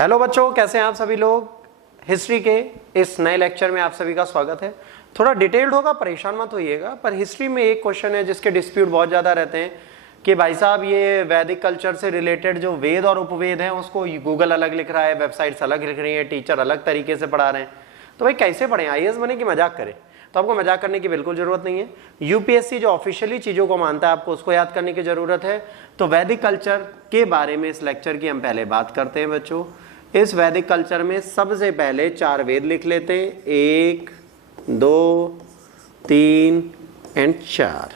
Hello बच्चों, कैसे हैं आप सभी लोग। हिस्ट्री के इस नए लेक्चर में आप सभी का स्वागत है। थोड़ा डिटेल्ड होगा, परेशान मत होइएगा। पर हिस्ट्री में एक क्वेश्चन है जिसके डिस्प्यूट बहुत ज़्यादा रहते हैं कि भाई साहब ये वैदिक कल्चर से रिलेटेड जो वेद और उपवेद हैं उसको गूगल अलग लिख रहा है, वेबसाइट्स अलग लिख रही हैं, टीचर अलग तरीके से पढ़ा रहे हैं। तो भाई कैसे पढ़ें, आईएएस बने कि मजाक करें। तो आपको मजाक करने की बिल्कुल जरूरत नहीं है। यूपीएससी जो ऑफिशियली चीज़ों को मानता है आपको उसको याद करने की जरूरत है। तो वैदिक कल्चर के बारे में इस लेक्चर की हम पहले बात करते हैं बच्चों। इस वैदिक कल्चर में सबसे पहले 4 वेद लिख लेते हैं, 1 2 3 एंड 4।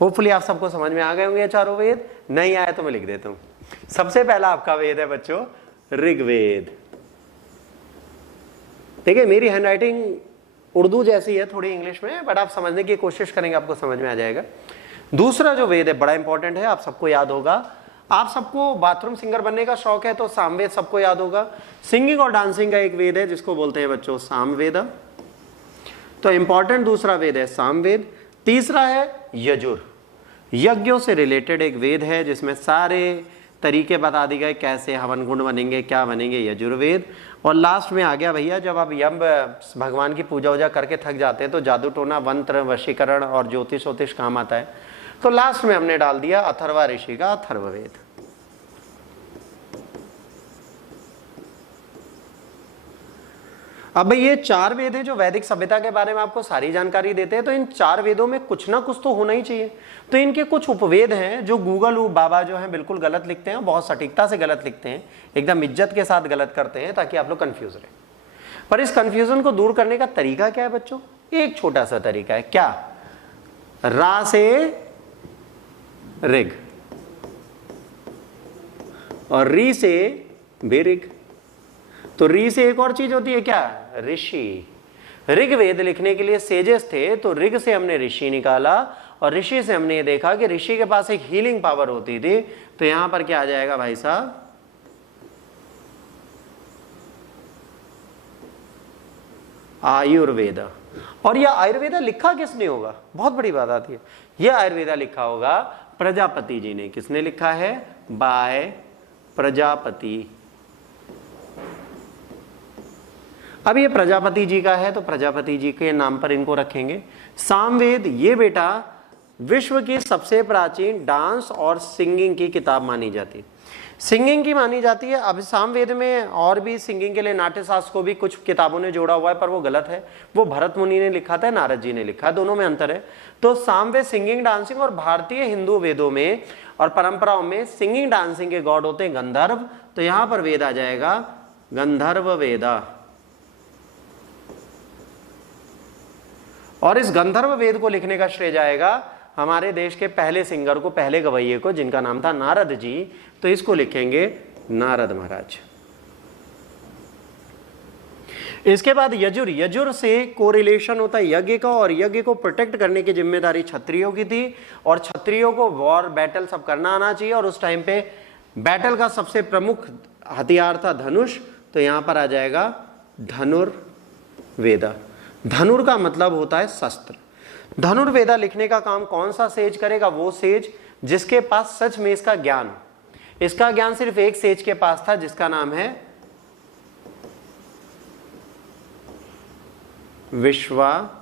होपफुली आप सबको समझ में आ गए होंगे ये चारों वेद। नहीं आए तो मैं लिख देता हूं। सबसे पहला आपका वेद है बच्चों ऋग्वेद। देखिए मेरी हैंडराइटिंग उर्दू जैसी है थोड़ी इंग्लिश में, बट आप समझने की कोशिश करेंगे आपको समझ में आ जाएगा। दूसरा जो वेद है बड़ा इंपॉर्टेंट है, आप सबको याद होगा। आप सबको बाथरूम सिंगर बनने का शौक है तो सामवेद सबको याद होगा। सिंगिंग और डांसिंग का एक वेद है जिसको बोलते हैं बच्चों सामवेद। तो इंपॉर्टेंट दूसरा वेद है सामवेद। तीसरा है यजुर, यज्ञों से रिलेटेड एक वेद है जिसमें सारे तरीके बता दिए गए, कैसे हवन कुंड बनेंगे, क्या बनेंगे, यजुर्वेद। और लास्ट में आ गया भैया, जब आप यम भगवान की पूजा वूजा करके थक जाते हैं तो जादू टोना, मंत्र, वशीकरण और ज्योतिष वोतिष काम आता है। तो लास्ट में हमने डाल दिया अथर्वा ऋषि का अथर्ववेद। अब ये 4 वेद हैं जो वैदिक सभ्यता के बारे में आपको सारी जानकारी देते हैं। तो इन 4 वेदों में कुछ ना कुछ तो होना ही चाहिए। तो इनके कुछ उपवेद हैं जो गूगल बाबा जो हैं बिल्कुल गलत लिखते हैं, बहुत सटीकता से गलत लिखते हैं, एकदम इज्जत के साथ गलत करते हैं ताकि आप लोग कंफ्यूज रहे। पर इस कंफ्यूजन को दूर करने का तरीका क्या है बच्चों? एक छोटा सा तरीका है। क्या? रा से ऋग और री से बेरिग। तो री से एक और चीज होती है क्या? ऋषि। ऋग्वेद लिखने के लिए सेजेस थे तो ऋग से हमने ऋषि निकाला और ऋषि से हमने ये देखा कि ऋषि के पास एक हीलिंग पावर होती थी। तो यहां पर क्या आ जाएगा भाई साहब? आयुर्वेद। और यह आयुर्वेदा लिखा किसने होगा? बहुत बड़ी बात आती है। यह आयुर्वेदा लिखा होगा प्रजापति जी ने। किसने लिखा है? बाय प्रजापति। अब ये प्रजापति जी का है तो प्रजापति जी के नाम पर इनको रखेंगे। सामवेद ये बेटा विश्व की सबसे प्राचीन डांस और सिंगिंग की किताब मानी जाती है। सिंगिंग की मानी जाती है। अब सामवेद में और भी सिंगिंग के लिए नाट्य शास्त्र को भी कुछ किताबों ने जोड़ा हुआ है, पर वो गलत है। वो भरत मुनि ने लिखा था, नारद जी ने लिखा, दोनों में अंतर है। तो सामवेद सिंगिंग डांसिंग और भारतीय हिंदू वेदों में और परंपराओं में सिंगिंग डांसिंग के गॉड होते हैं गंधर्व। तो यहां पर वेद आ जाएगा गंधर्व वेदा। और इस गंधर्व वेद को लिखने का श्रेय जाएगा हमारे देश के पहले सिंगर को, पहले गवैये को, जिनका नाम था नारद जी। तो इसको लिखेंगे नारद महाराज। इसके बाद यजुर। यजुर से कोरिलेशन होता है यज्ञ का, और यज्ञ को प्रोटेक्ट करने की जिम्मेदारी क्षत्रियों की थी। और क्षत्रियों को वॉर बैटल सब करना आना चाहिए। और उस टाइम पे बैटल का सबसे प्रमुख हथियार था धनुष। तो यहां पर आ जाएगा धनुर्वेदा। धनुर का मतलब होता है शस्त्र। धनुर्वेदा लिखने का काम कौन सा सेज करेगा? वो सेज जिसके पास सच में इसका ज्ञान। इसका ज्ञान सिर्फ एक सेज के पास था जिसका नाम है विश्वामित्र।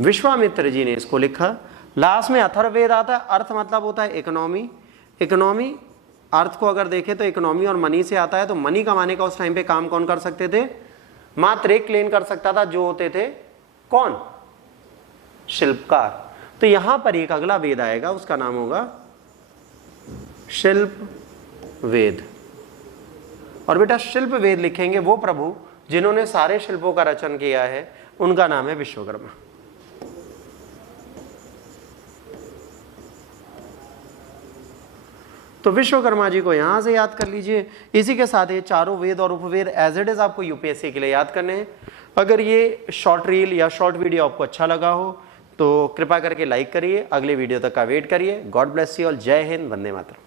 विश्वामित्र जी ने इसको लिखा। लास्ट में अथर्ववेद आता है। अर्थ मतलब होता है इकोनॉमी। इकोनॉमी अर्थ को अगर देखें तो इकोनॉमी और मनी से आता है। तो मनी कमाने का उस टाइम पे काम कौन कर सकते थे? मात्र एक क्लेन कर सकता था, जो होते थे कौन? शिल्पकार। तो यहां पर एक अगला वेद आएगा, उसका नाम होगा शिल्प वेद। और बेटा शिल्प वेद लिखेंगे वो प्रभु जिन्होंने सारे शिल्पों का रचन किया है, उनका नाम है विश्वकर्मा। तो विश्वकर्मा जी को यहां से याद कर लीजिए। इसी के साथ ये चारों वेद और उपवेद एज इट इज आपको यूपीएससी के लिए याद करने हैं। अगर ये शॉर्ट रील या शॉर्ट वीडियो आपको अच्छा लगा हो तो कृपया करके लाइक करिए। अगले वीडियो तक का वेट करिए। God bless you all. जय हिंद, वंदे मातरम।